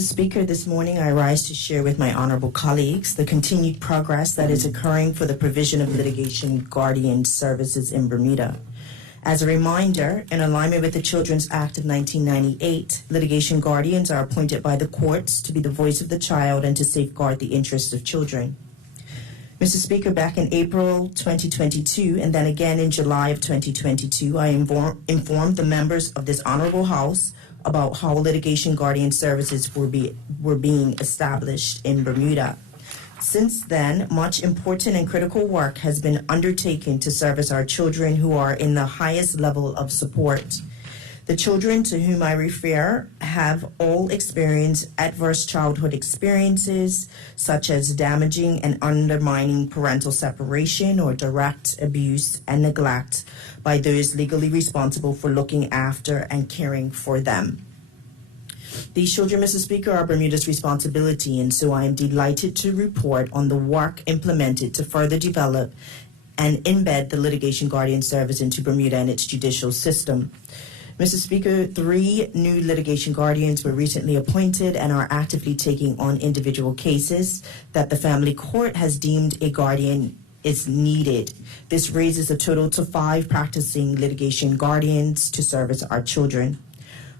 Mrs. Speaker, this morning I rise to share with my honorable colleagues the continued progress that is occurring for the provision of litigation guardian services in Bermuda. As a reminder, in alignment with the Children's Act of 1998, litigation guardians are appointed by the courts to be the voice of the child and to safeguard the interests of children. Mr. Speaker, back in April 2022 and then again in July of 2022, I informed the members of this honorable House about how litigation guardian services were being established in Bermuda. Since then, much important and critical work has been undertaken to service our children who are in the highest level of support. The children to whom I refer have all experienced adverse childhood experiences, such as damaging and undermining parental separation or direct abuse and neglect by those legally responsible for looking after and caring for them. These children, Mr. Speaker, are Bermuda's responsibility, and so I am delighted to report on the work implemented to further develop and embed the litigation guardian service into Bermuda and its judicial system. Mr. Speaker, 3 new litigation guardians were recently appointed and are actively taking on individual cases that the family court has deemed a guardian is needed. This raises a total to 5 practicing litigation guardians to service our children.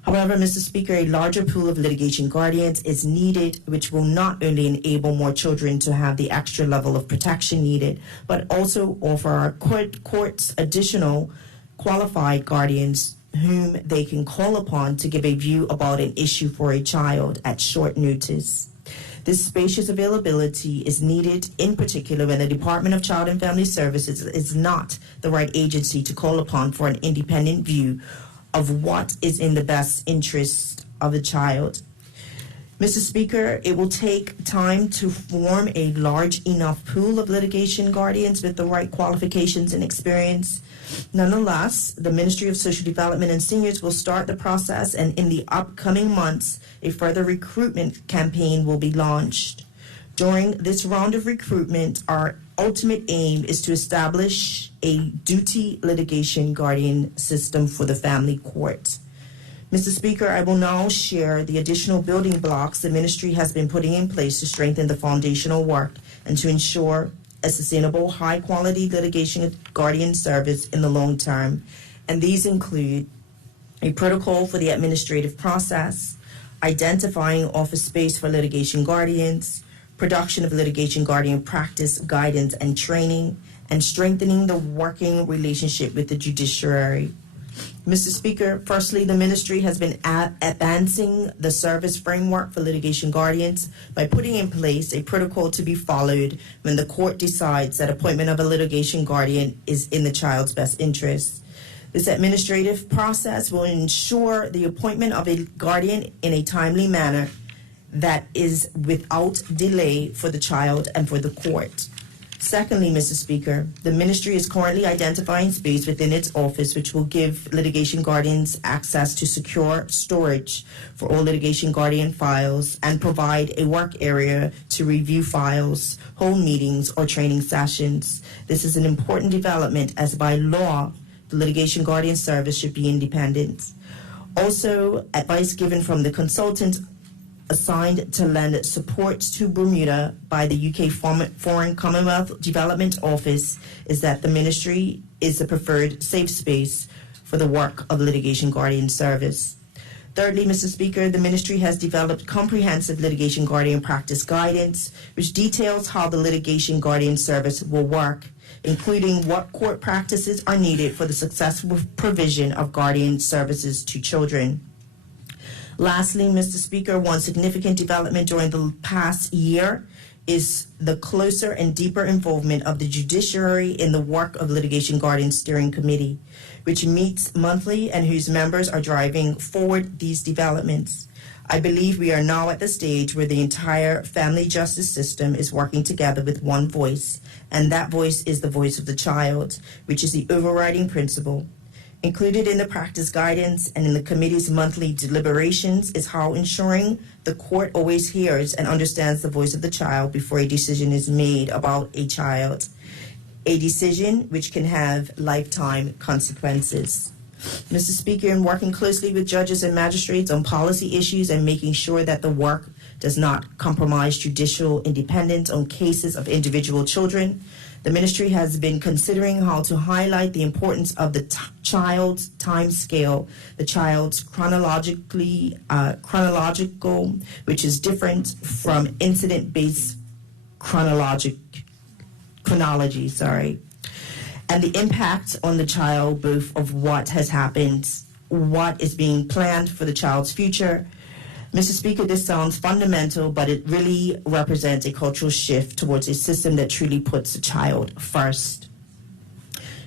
However, Mr. Speaker, a larger pool of litigation guardians is needed, which will not only enable more children to have the extra level of protection needed, but also offer our courts additional qualified guardians whom they can call upon to give a view about an issue for a child at short notice. This spacious availability is needed in particular when the Department of Child and Family Services is not the right agency to call upon for an independent view of what is in the best interest of the child. Mr. Speaker, it will take time to form a large enough pool of litigation guardians with the right qualifications and experience. Nonetheless, the Ministry of Social Development and Seniors will start the process, and in the upcoming months, a further recruitment campaign will be launched. During this round of recruitment, our ultimate aim is to establish a duty litigation guardian system for the family court. Mr. Speaker, I will now share the additional building blocks the ministry has been putting in place to strengthen the foundational work and to ensure a sustainable, high-quality litigation guardian service in the long term. And these include a protocol for the administrative process, identifying office space for litigation guardians, production of litigation guardian practice, guidance, and training, and strengthening the working relationship with the judiciary. Mr. Speaker, firstly, the ministry has been advancing the service framework for litigation guardians by putting in place a protocol to be followed when the court decides that appointment of a litigation guardian is in the child's best interest. This administrative process will ensure the appointment of a guardian in a timely manner that is without delay for the child and for the court. Secondly, Mr. Speaker, the ministry is currently identifying space within its office which will give litigation guardians access to secure storage for all litigation guardian files and provide a work area to review files, hold meetings, or training sessions. This is an important development as by law, the litigation guardian service should be independent. Also, advice given from the consultant assigned to lend support to Bermuda by the UK Foreign Commonwealth Development Office is that the ministry is the preferred safe space for the work of litigation guardian service. Thirdly, Mr. Speaker, the ministry has developed comprehensive litigation guardian practice guidance, which details how the litigation guardian service will work, including what court practices are needed for the successful provision of guardian services to children. Lastly, Mr. Speaker, one significant development during the past year is the closer and deeper involvement of the judiciary in the work of Litigation Guardian Steering Committee, which meets monthly and whose members are driving forward these developments. I believe we are now at the stage where the entire family justice system is working together with one voice, and that voice is the voice of the child, which is the overriding principle. Included in the practice guidance and in the committee's monthly deliberations is how ensuring the court always hears and understands the voice of the child before a decision is made about a child, a decision which can have lifetime consequences. Mr. Speaker, in working closely with judges and magistrates on policy issues and making sure that the work does not compromise judicial independence on cases of individual children, the ministry has been considering how to highlight the importance of the child's time scale, the child's chronological, which is different from incident-based chronology, and the impact on the child, both of what has happened, what is being planned for the child's future. Mr. Speaker, this sounds fundamental, but it really represents a cultural shift towards a system that truly puts the child first.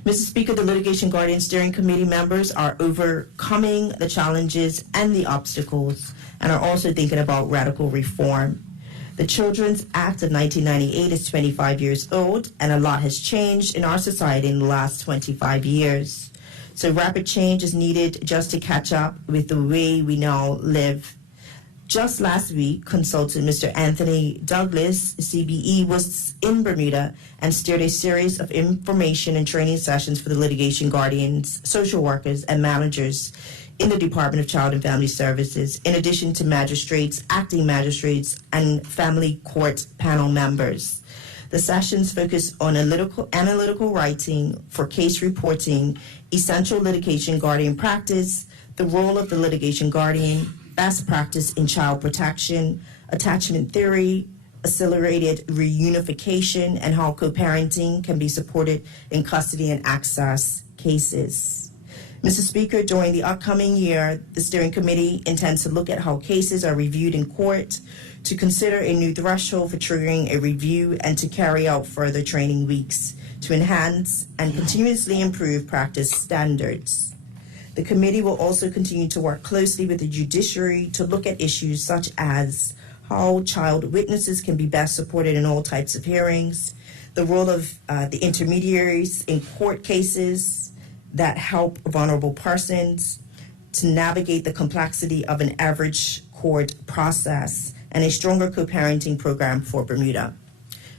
Mr. Speaker, the Litigation Guardian Steering Committee members are overcoming the challenges and the obstacles and are also thinking about radical reform. The Children's Act of 1998 is 25 years old, and a lot has changed in our society in the last 25 years. So rapid change is needed just to catch up with the way we now live. Just last week, Consultant Mr. Anthony Douglas, CBE, was in Bermuda and steered a series of information and training sessions for the litigation guardians, social workers, and managers in the Department of Child and Family Services, in addition to magistrates, acting magistrates, and family court panel members. The sessions focus on analytical writing for case reporting, essential litigation guardian practice, the role of the litigation guardian, best practice in child protection, attachment theory, accelerated reunification, and how co-parenting can be supported in custody and access cases. Mr. Speaker, during the upcoming year, the steering committee intends to look at how cases are reviewed in court, to consider a new threshold for triggering a review, and to carry out further training weeks to enhance and continuously improve practice standards. The committee will also continue to work closely with the judiciary to look at issues such as how child witnesses can be best supported in all types of hearings, the role of the intermediaries in court cases that help vulnerable persons to navigate the complexity of an average court process, and a stronger co-parenting program for Bermuda.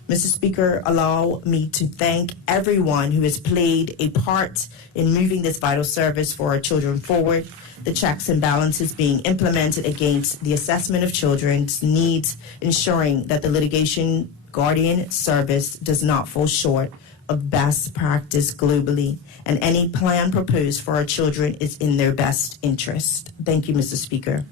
Mr. Speaker, allow me to thank everyone who has played a part in moving this vital service for our children forward, the checks and balances being implemented against the assessment of children's needs, ensuring that the litigation guardian service does not fall short of best practice globally, and any plan proposed for our children is in their best interest. Thank you, Mr. Speaker.